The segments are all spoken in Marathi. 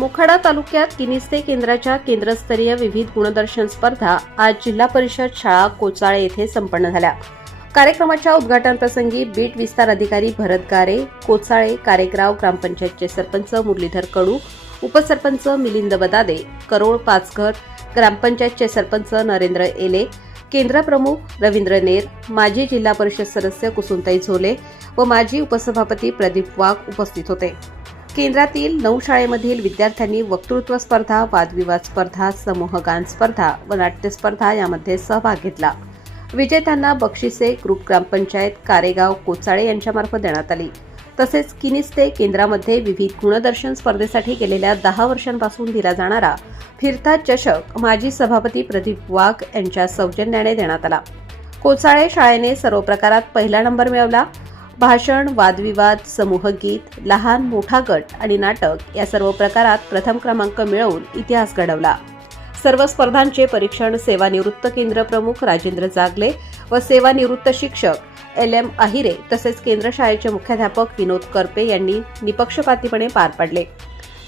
मोखाडा तालुक्यात किनिस्ते केंद्राच्या केंद्रस्तरीय विविध गुणदर्शन स्पर्धा आज जिल्हा परिषद शाळा कोचाळे येथे संपन्न झाल्या। कार्यक्रमाच्या उद्घाटन प्रसंगी बीट विस्तार अधिकारी भरत गारे, कोचाळे कारेगाव ग्रामपंचायतचे सरपंच मुरलीधर कडू, उपसरपंच मिलिंद बदादे, करोळ पाचघर ग्रामपंचायतचे सरपंच नरेंद्र एले, केंद्र प्रमुख रवींद्र नेर, माजी जिल्हा परिषद सदस्य कुसुमताई झोले व माजी उपसभापती प्रदीप वाघ उपस्थित होते। केंद्रातील 9 शाळेमधील विद्यार्थ्यांनी वक्तृत्व स्पर्धा, वादविवाद स्पर्धा, समूह गान स्पर्धा व नाट्य स्पर्धा यामध्ये सहभाग घेतला। विजेत्यांना बक्षिसे ग्रुप ग्रामपंचायत कारेगाव कोचाळे यांच्यामार्फत देण्यात आली। तसेच किनिस्ते केंद्रामध्ये विविध गुणदर्शन स्पर्धेसाठी गेलेल्या 10 वर्षांपासून दिला जाणारा फिरता चषक माजी सभापती प्रदीप वाघ यांच्या सौजन्याने देण्यात आला। कोचाळे शाळेने सर्व प्रकारात पहिला नंबर मिळवला। भाषण, वादविवाद, समूहगीत, लहान मोठा गट आणि नाटक या सर्व प्रकारात प्रथम क्रमांक मिळवून इतिहास घडवला। सर्व स्पर्धांचे परीक्षण सेवानिवृत्त केंद्र प्रमुख राजेंद्र जागले व सेवानिवृत्त शिक्षक LM आहिरे तसेच केंद्र शाळेचे मुख्याध्यापक विनोद करपे यांनी निपक्षपातीपणे पार पाडले।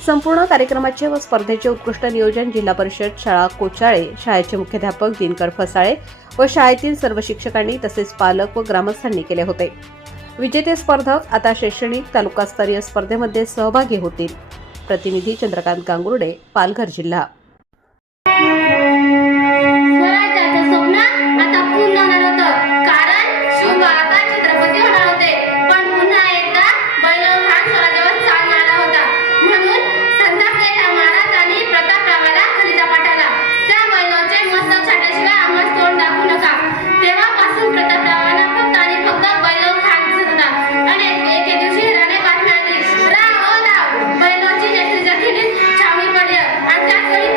संपूर्ण कार्यक्रमाचे व स्पर्धेचे उत्कृष्ट नियोजन जिल्हा परिषद शाळा कोचाळे, शाळेचे मुख्याध्यापक दिनकर फसाळे व शाळेतील सर्व शिक्षकांनी तसेच पालक व ग्रामस्थांनी केले होते। विजेते स्पर्धक आता शैक्षणिक तालुकास्तरीय स्पर्धेमध्ये सहभागी होतील। प्रतिनिधी चंद्रकांत गांगुर्डे, पालघर जिल्हा। स्वराज्याचं स्वप्न आता पूर्ण होणार होतं, कारण शिवबा आता छत्रपती होणार होते। पण पुन्हा एकदा बैलगाड स्वराज्यावर चाल आला होता, म्हणून संतापलेल्या महाराजांनी प्रतापरावाला खलिता पाठवला। त्या बैलाचे मस्तक छाटल्याशिवाय आम्हाला तोंड दाखवू नका। तेव्हापासून प्रतापरावाला फक्त आणि फक्त बैल खात दिसत होता। आणि एके दिवशी राणे बातमी आली, राव बैलाची नेत्रीच्या खिलीत छावणी पडली आणि त्याच वेळी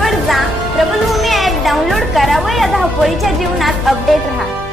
स्टोअरवर जा, प्रबलभूमी ॲप डाउनलोड करा व या धावपळीच्या जीवनात अपडेट राहा.